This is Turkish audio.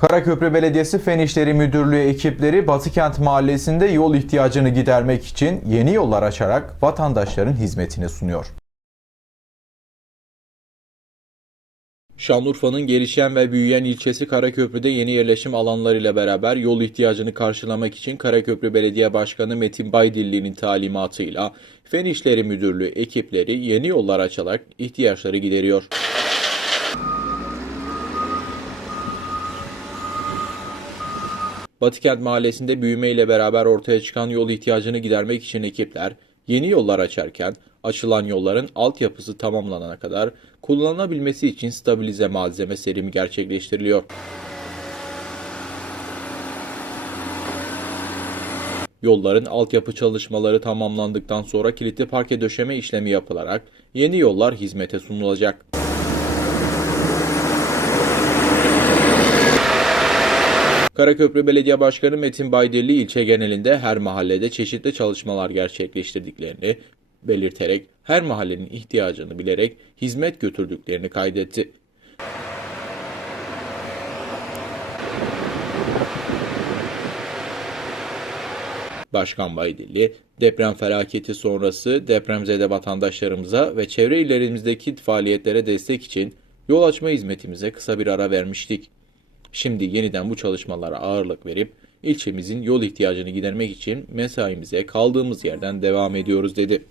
Karaköprü Belediyesi Fen İşleri Müdürlüğü ekipleri Batıkent Mahallesi'nde yol ihtiyacını gidermek için yeni yollar açarak vatandaşların hizmetine sunuyor. Şanlıurfa'nın gelişen ve büyüyen ilçesi Karaköprü'de yeni yerleşim alanlarıyla beraber yol ihtiyacını karşılamak için Karaköprü Belediye Başkanı Metin Baydilli'nin talimatıyla Fen İşleri Müdürlüğü ekipleri yeni yollar açarak ihtiyaçları gideriyor. Batıkent Mahallesi'nde büyümeyle beraber ortaya çıkan yol ihtiyacını gidermek için ekipler yeni yollar açarken açılan yolların altyapısı tamamlanana kadar kullanılabilmesi için stabilize malzeme serimi gerçekleştiriliyor. Yolların altyapı çalışmaları tamamlandıktan sonra kilitli parke döşeme işlemi yapılarak yeni yollar hizmete sunulacak. Karaköprü Belediye Başkanı Metin Baydilli ilçe genelinde her mahallede çeşitli çalışmalar gerçekleştirdiklerini belirterek her mahallenin ihtiyacını bilerek hizmet götürdüklerini kaydetti. Başkan Baydilli, deprem felaketi sonrası depremzede vatandaşlarımıza ve çevre illerimizdeki faaliyetlere destek için yol açma hizmetimize kısa bir ara vermiştik. Şimdi yeniden bu çalışmalara ağırlık verip ilçemizin yol ihtiyacını gidermek için mesaimize kaldığımız yerden devam ediyoruz dedi.